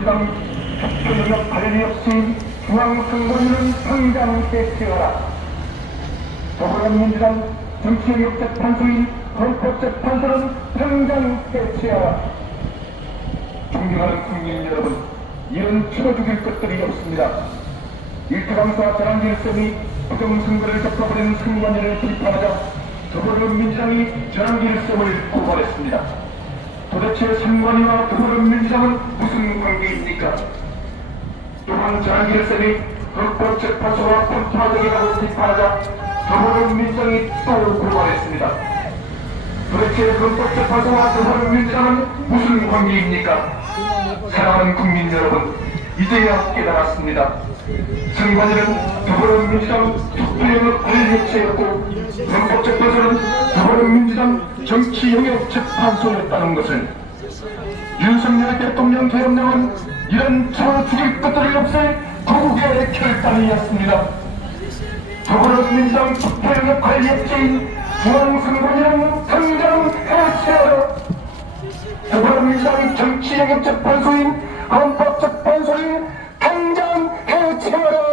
더불어민주당 투표용역 관련이 없이 중앙선관위는 당장 개최하라. 더불어민주당 정치영역재판소인 헌법재판소는 당장 개최하라. 존경하는 국민 여러분, 이런 틀어 죽일 것들이 없습니다. 일타강사 전환길쌤이 부정선거를 덮어버린 선관위를 비판하자 더불어민주당이 전환길쌤을 고발했습니다. 도대체 선관위와 더불어민주당은 무슨 관계입니까? 또한 전환길쌤이 헌법재판소와 편파적이라고 비판하자 더불어민주당이 또 고발했습니다. 도대체 헌법재판소와 더불어민주당은 무슨 관계입니까? 사랑하는 국민 여러분, 이제야 깨달았습니다. 선관위는 더불어민주당 투표용역 관리업체였고 헌법재판소는 더불어민주당 정치영역재판소였다는 것을 윤석열 대통령 계엄령은 이런 저 죽일 것들을 없앨 거국의 결단이었습니다. 더불어민주당 투표용역 관리업체인 중앙선관위는 당장 해체하라. 더불어민주당 정치영역재판소인 헌법재판소인 당장 해체하라.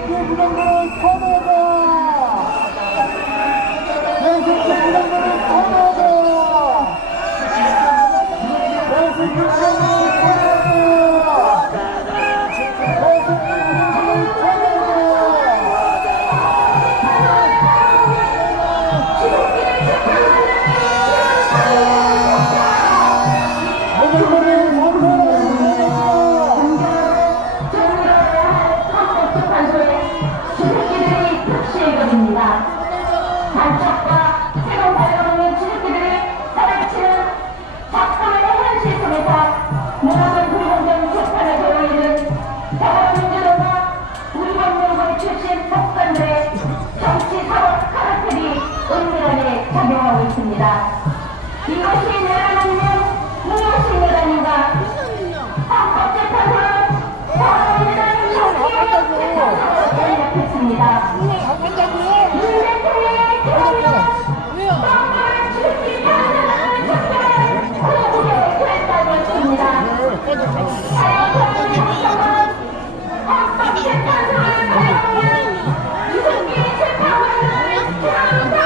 부정부를 쳐내라! 반짝과 새로운 발견하는 지식들이 사라지는 작품의 현실 속에서 모든 불공정 재판에 되어 있는 더불어민주당과 우리원연구원 출신 법관들의 정치 사법 카르텔이 은밀하게 작용하고 있습니다. 이것이 내라는면 무엇이 내라는가? 헌법재판소는 더불어민주당의 정치의 재판소로 연락했습니다. 윤 대통령의 경우는 헌법을 지키지 않는 적들을 고국에 결단하고 있습니다. 자유통일 행정은 헌법재판소를 사용하는 유승기 재판관을 제한한다.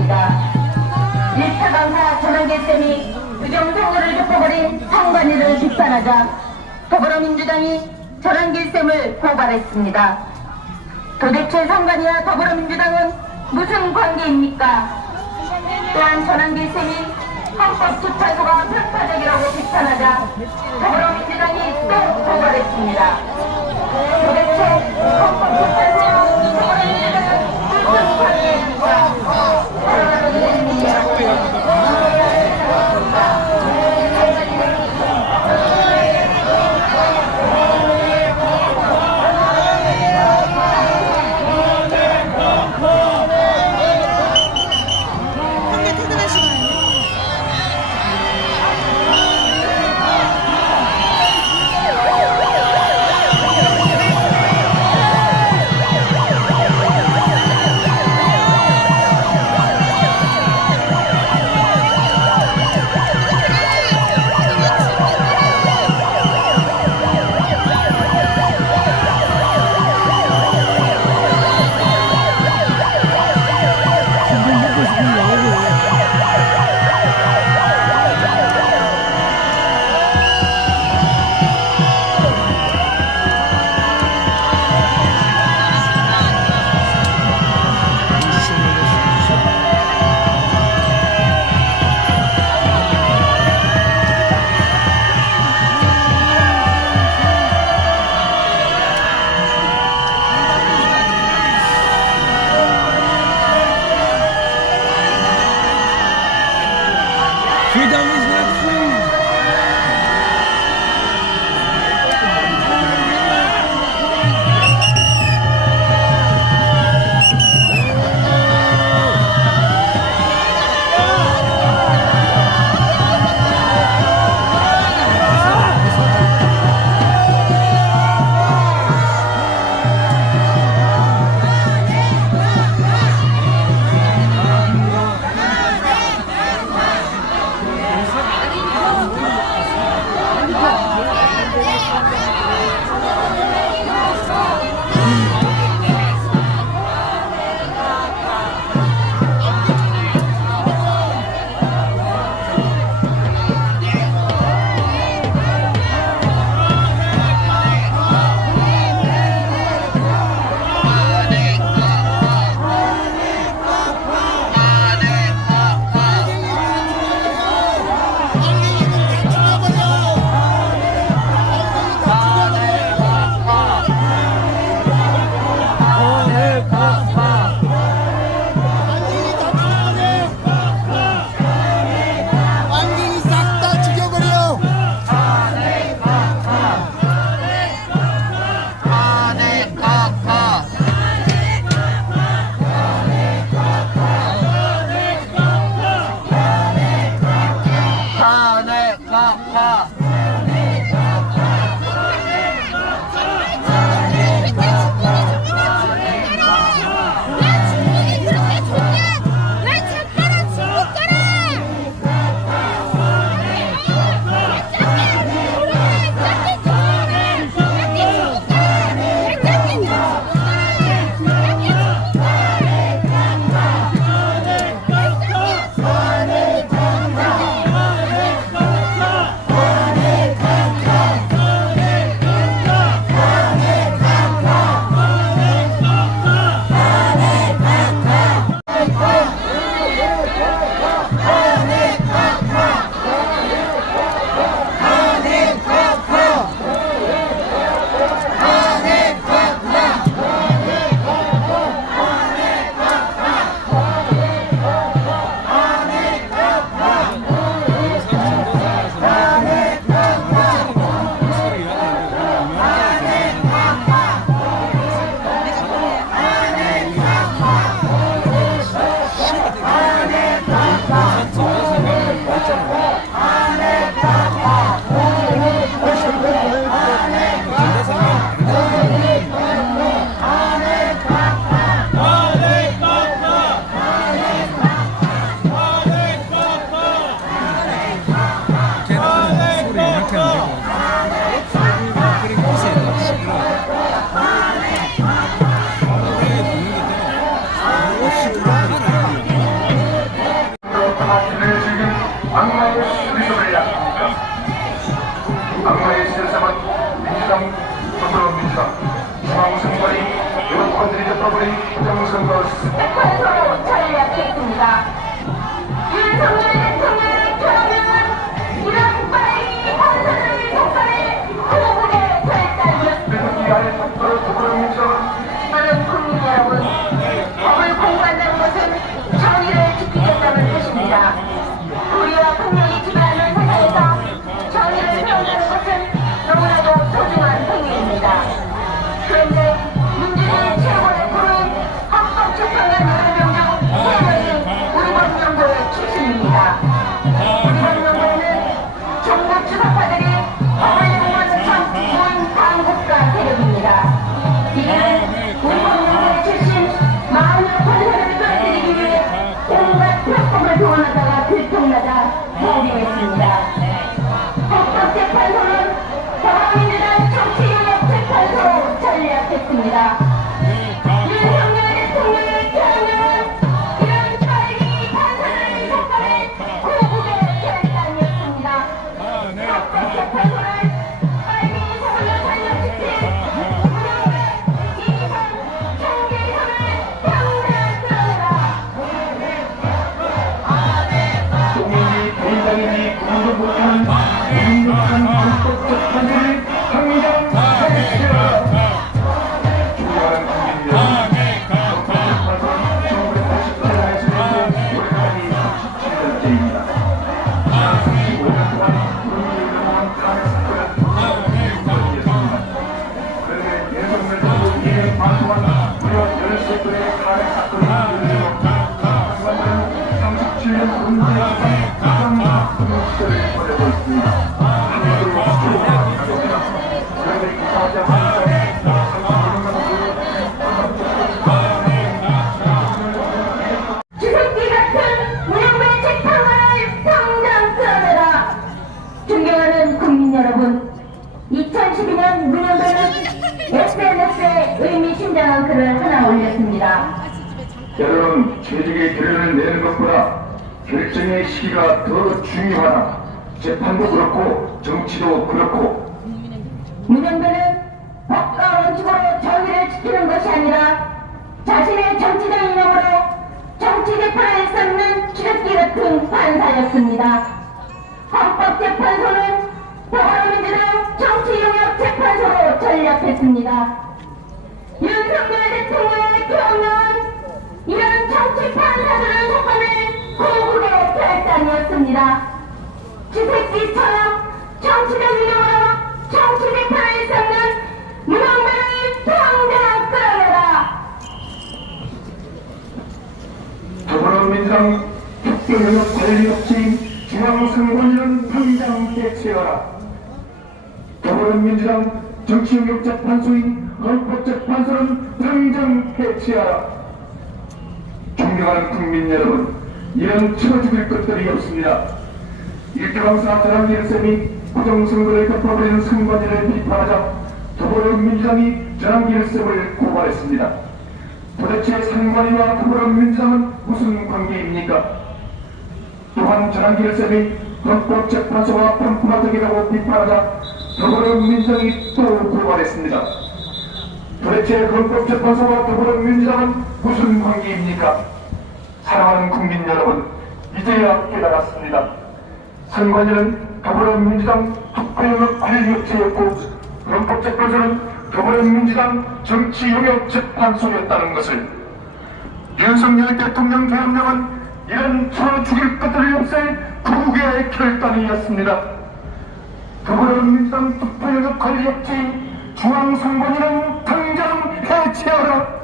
고발했습니다. 1차 강사 전환길쌤이 부정선거를 덮어버린 상관위를 비판하자 더불어민주당이 전환길쌤을 고발했습니다. 도대체 상관위와 더불어민주당은 무슨 관계입니까? 또한 전환길쌤이 헌법재판소가 편파적이라고 비판하자 더불어민주당이 또 고발했습니다. 도대체 헌법재판소와 더불어민주당은 무슨 관계입니까? 한개 퇴근할 시간이에요. 민주당이 구분도 못하는 무능력한 헌법재판소를 당장 해체하라. 중요한 국민 여러분, 헌법재판소는 1988년에서 오늘까지 37년째입니다. 35년 동안 국민의힘은 탄핵 사건을 벌였습니다. 그런데 윤석열 정부 2년 반 동안 무려 13건의 탄핵 사건이 일어났습니다. 37년 문제가 가장 나쁜 시절을 보내고 있습니다. 한국으로 출발합니다. 그런데 이사하지 않습니다. 주새끼 같은 무용의 재판을 당장 끌어내라. 존경하는 국민 여러분, 2012년 문영배는 SNS에 의미심장한 글을 하나 올렸습니다. 여러분, 죄직의 결론을 내는 것보다 결정의 시기가 더 중요하다. 재판도 그렇고 정치도 그렇고. 문영배는 법과 원칙으로 정의를 지키는 것이 아니라 자신의 정치적 이념으로 정치 재판을 쌓는 쥐새끼 같은 판사였습니다. 헌법재판소는 더불어민주당 정치용역재판소로 전락했습니다. 윤석열 대통령의 경영은 이런 정치 판사들의 사건을 공국의 결단이었습니다. 쥐새끼처럼 정치적 이념으로 정치 재판을 쌓는 문영배를 당장 끌어내라. 더불어민주당 특별영역 관리업체인 중앙선관위는 당장 해체하라. 더불어민주당 정치영역재판소인 헌법재판소는 당장 해체하라. 존경하는 국민 여러분, 이런 치워 죽일 것들이 없습니다. 일대강사 전환길쌤이 부정선거를 덮어버리는 선관위를 비판하자 더불어민주당이 전환길쌤을 고발했습니다. 도대체 선관위와 더불어민주당은 무슨 관계입니까? 또한 전환길쌤이 헌법재판소와 편파적이라고 비판하자 더불어민주당이 또 고발했습니다. 도대체 헌법재판소와 더불어민주당은 무슨 관계입니까? 사랑하는 국민 여러분, 이제야 깨달았습니다. 선관위는 더불어민주당 특별영역 관리업체였고 헌법재판소는 더불어민주당 정치용역재판소였다는 것을. 윤석열 대통령 계엄령은 이런 쳐 죽일 것들을 없앨 국의 결단이었습니다. 더불어민주당 특별영역 관리업체인 중앙선관위는 당장 해체하라.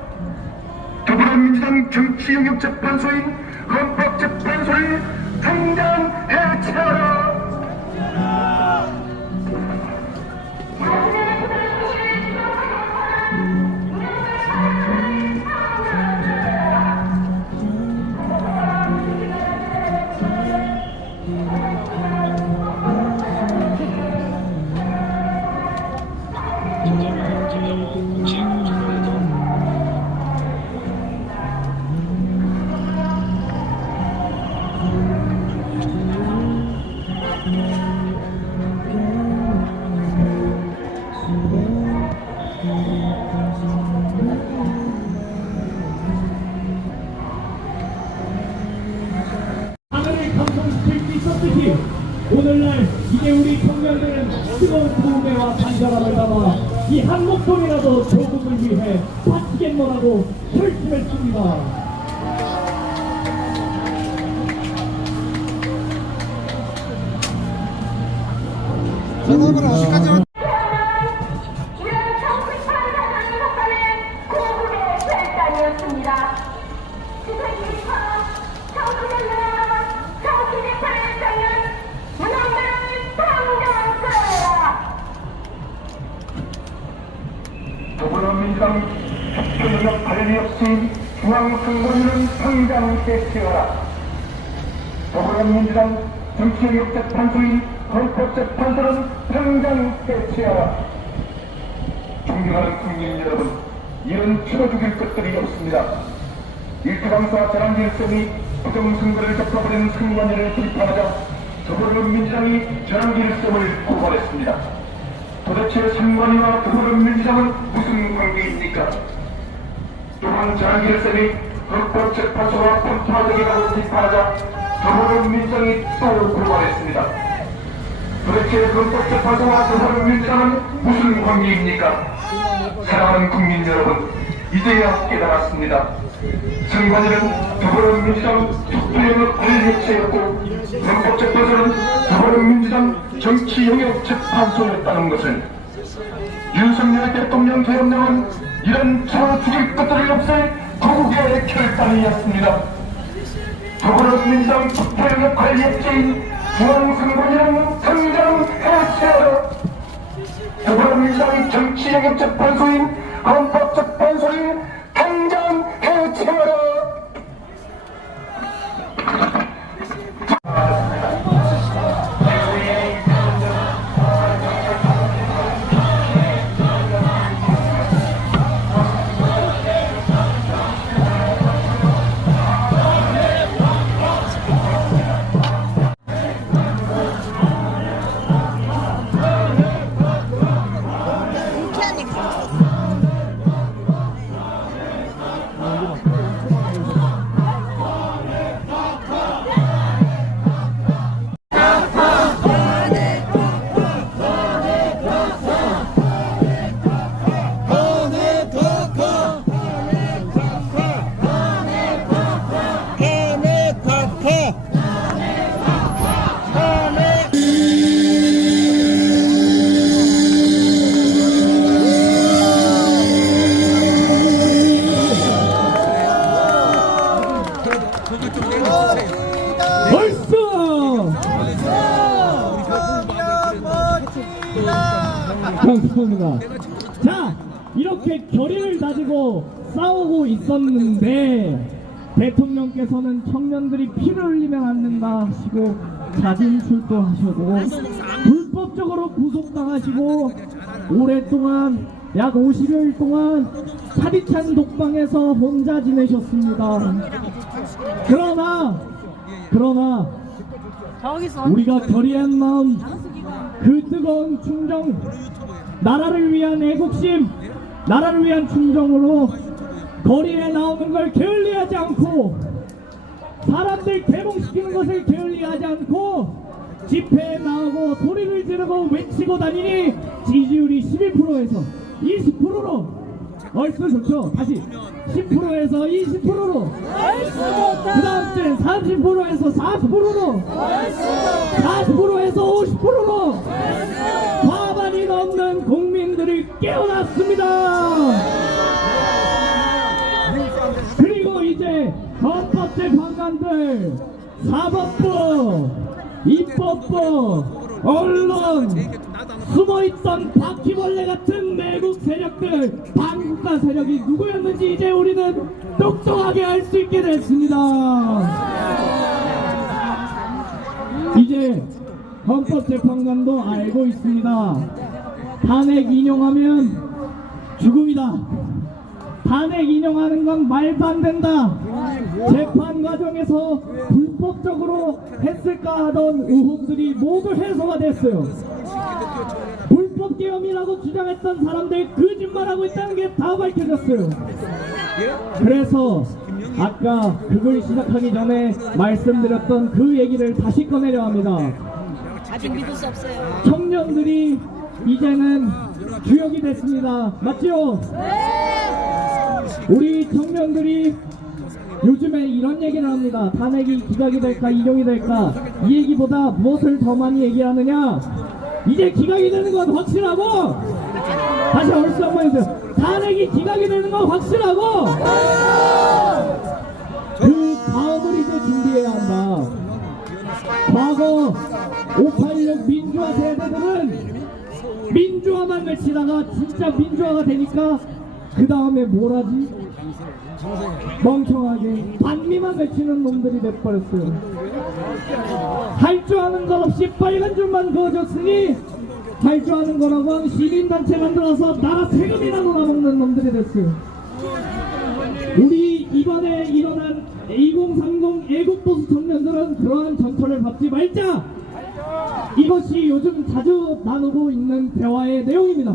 더불어민주당 정치영역재판소인 헌법재판소를 당장 해체하라. 하늘을 감동시킬 수 있었듯이 오늘날 이제 우리 청년들은 뜨거운 부흥회와 단결함을 담아 이 한 목소리라도 조국을 위해 바치겠노라고 결심했습니다. 저놈은 어디까지 왔... 이런 정치 판사들의 사건은 공국의 결단이었습니다. 쥐새끼처럼 정치적으로 정치 재판을 쌓는 문영배를 당장 끌어내라. 더불어민주당 특별영역 관리업체인 중앙선관위는 당장 해체하라. 더불어민주당 정치영역재판소인 헌법재판소는 당장 해체하라. 존경하는 국민 여러분, 이런 치워 죽일 것들이 없습니다. 일대강사 전환길쌤이 부정선거를 덮어버리는 선관위를 비판하자 더불어민주당이 전환길쌤을 고발했습니다. 도대체 선관위와 더불어민주당은 무슨 관계입니까? 또한 전환길쌤이 헌법재판소와 편파적이라고 비판하자 더불어민주당이 또 고발했습니다. 도대체 헌법재판소와 더불어민주당은 무슨 관계입니까? 사랑하는 국민 여러분, 이제야 깨달았습니다. 선관위는 더불어민주당 특별영역 관리체였고 헌법재판소는 더불어민주당 정치영역재판소였다는 것을 윤석열 대통령 대통령은 이런 저 죽일 것들을 없앨 거국의 결단이었습니다. 더불어민주당 특별영역 관리업체인 중앙선관위는 당장 해체하라. 더불어민주당 정치영역재판소인 헌법재판소인 당장 해체하라. 좋습니다. 자, 이렇게 결의를 다지고 싸우고 있었는데 대통령께서는 청년들이 피를 흘리면 안 된다 하시고 자진 출두하시고 불법적으로 구속당하시고 오랫동안 약 50여일 동안 차디찬 독방에서 혼자 지내셨습니다. 그러나 우리가 결의한 마음, 그 뜨거운 충정, 나라를 위한 애국심, 나라를 위한 충정으로 거리에 나오는 걸 게을리하지 않고 사람들 개몽시키는 것을 게을리하지 않고 집회에 나오고 소리를 지르고 외치고 다니니 지지율이 11%에서 20%로 얼쑤 좋죠. 다시 10%에서 20%로 그 다음 주엔 30%에서 40%로 40%에서 50%로 과반이 넘는 국민들이 깨어났습니다. 그리고 이제 헌법재판관들, 사법부, 입법부, 언론, 숨어있던 바퀴벌레 같은 내국 세력들, 반국가 세력이 누구였는지 이제 우리는 똑똑하게 알 수 있게 됐습니다. 이제 헌법재판관도 알고 있습니다. 탄핵 인용하면 죽음이다. 탄핵 인용하는 건 말도 안 된다. 재판 과정에서 불법적으로 했을까 하던 의혹들이 모두 해소가 됐어요. 불법 계엄이라고 주장했던 사람들 거짓말하고 있다는 게 다 밝혀졌어요. 그래서 아까 그걸 시작하기 전에 말씀드렸던 그 얘기를 다시 꺼내려 합니다. 아직 믿을 수 없어요. 청년들이 이제는 주역이 됐습니다. 맞죠? 우리 청년들이 요즘에 이런 얘기를 합니다. 탄핵이 기각이 될까 인용이 될까, 이 얘기보다 무엇을 더 많이 얘기하느냐, 이제 기각이 되는 건 확실하고, 다시 얼쑤 한번 해주세요. 탄핵이 기각이 되는 건 확실하고, 그 다음을 이제 준비해야 한다. 과거 586 민주화 세대들은 민주화만 외치다가 진짜 민주화가 되니까 그 다음에 뭘 하지? 멍청하게 반미만 외치는 놈들이 돼버렸어요. 할 줄 아는 것 없이 빨간 줄만 그어줬으니 할 줄 아는 거라고 한 시민단체 만들어서 나라 세금이나 놀아먹는 놈들이 됐어요. 우리 이번에 일어난 2030 애국보수 청년들은 그러한 전철을 밟지 말자! 이것이 요즘 자주 나누고 있는 대화의 내용입니다.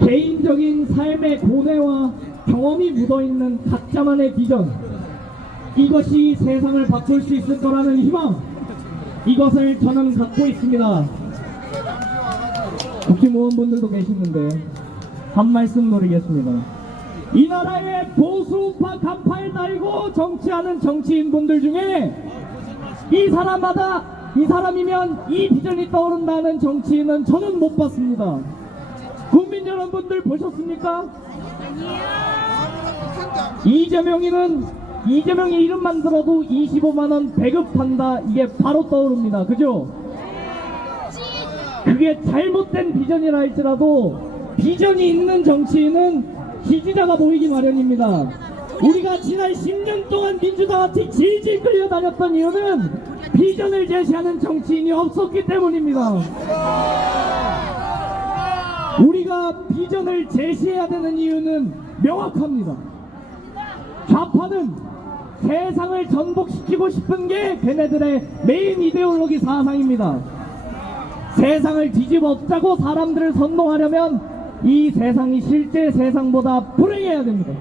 개인적인 삶의 고뇌와 경험이 묻어있는 각자만의 비전, 이것이 세상을 바꿀 수 있을 거라는 희망, 이것을 저는 갖고 있습니다. 국회의원분들도 계시는데 한 말씀 드리겠습니다. 이 나라의 보수우파 간파에 달고 정치하는 정치인분들 중에 이 사람이면 이 비전이 떠오른다는 정치인은 저는 못 봤습니다. 국민 여러분들 보셨습니까? 이재명의 이름만 들어도 25만원 배급한다, 이게 바로 떠오릅니다. 그죠? 그게 잘못된 비전이라 할지라도 비전이 있는 정치인은 지지자가 보이기 마련입니다. 우리가 지난 10년 동안 민주당한테 질질 끌려다녔던 이유는 비전을 제시하는 정치인이 없었기 때문입니다. 우리가 비전을 제시해야 되는 이유는 명확합니다. 좌파는 세상을 전복시키고 싶은 게 걔네들의 메인 이데올로기 사상입니다. 세상을 뒤집어 엎자고 사람들을 선동하려면 이 세상이 실제 세상보다 불행해야 됩니다.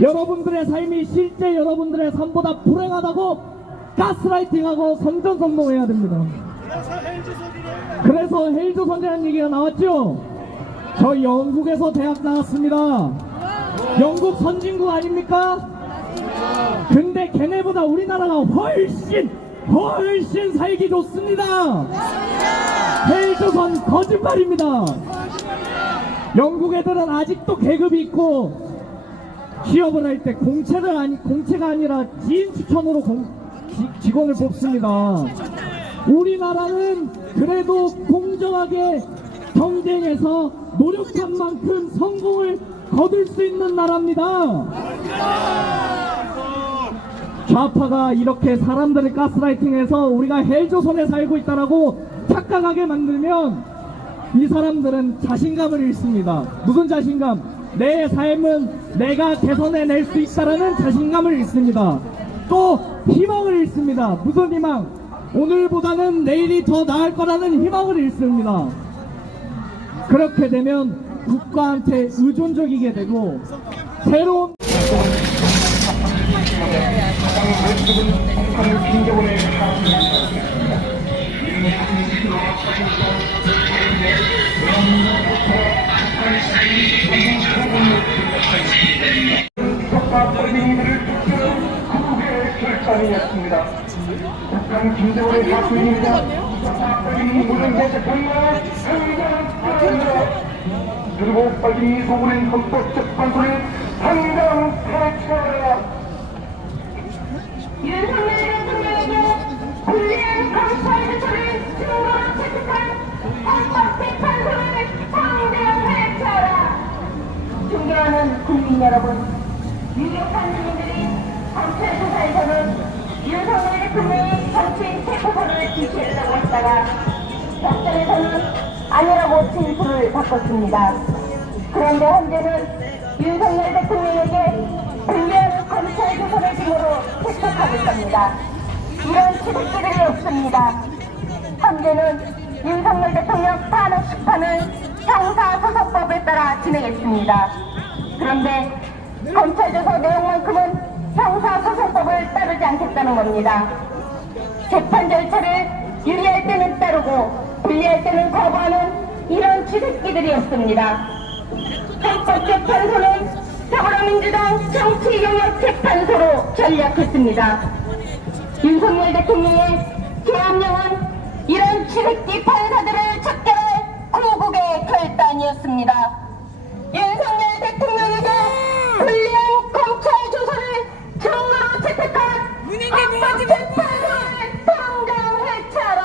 여러분들의 삶이 실제 여러분들의 삶보다 불행하다고 가스라이팅하고 선전선동해야 됩니다. 그래서 헬조선이라는 얘기가 나왔죠. 저 영국에서 대학 나왔습니다. 영국 선진국 아닙니까? 근데 걔네보다 우리나라가 훨씬 살기 좋습니다. 헬조선 거짓말입니다. 영국 애들은 아직도 계급이 있고 취업을 할 때 공채가 아니라 지인 추천으로 직원을 뽑습니다. 우리나라는 그래도 공정하게 경쟁해서 노력한 만큼 성공을 거둘 수 있는 나라입니다. 좌파가 이렇게 사람들을 가스라이팅해서 우리가 헬조선에 살고 있다라고 착각하게 만들면 이 사람들은 자신감을 잃습니다. 무슨 자신감? 내 삶은 내가 개선해낼 수 있다라는 자신감을 잃습니다. 또 희망을 잃습니다. 무슨 희망? 오늘보다는 내일이 더 나을 거라는 희망을 잃습니다. 그렇게 되면 국가한테 의존적이게 되고 새로운 결단이었습니다. 북한 김정은의 사수입니다. 모든 재판과 그리고 빨리 소구는 헌법재판소를 당장 폐출하라. 윤석열 대통령에게 불리한 검찰 조사를 증거로 채택한 헌법재판소를 당장 폐출하라. 존경하는 국민 여러분, 유력한 국민들이 검찰 조사에서는 윤석열 대통령이 정치인 체포서를 지시했다고 했다가 법정에서는 아니라고 진술을 바꿨습니다. 그런데 현재는 윤석열 대통령에게 불리한 검찰 조사를 증거로 채택하고 있습니다. 이런 취득기들이 없습니다. 현재는 윤석열 대통령 탄핵 심판을 형사소송법에 따라 진행했습니다. 그런데 검찰 조사 내용만큼은 형사소송법을 따르지 않겠다는 겁니다. 재판 절차를 유리할 때는 따르고 불리할 때는 거부하는 이런 취득기들이었습니다. 헌법재판소는 더불어민주당 정치영역재판소로 전략했습니다. 윤석열 대통령의 계엄령은 이런 취득기 판사들을 척결할 구국의 결단이었습니다. 윤석열 대통령에게 불리한 검찰 조사를 증거로 채택한 헌법재판소를 당장 해체하라.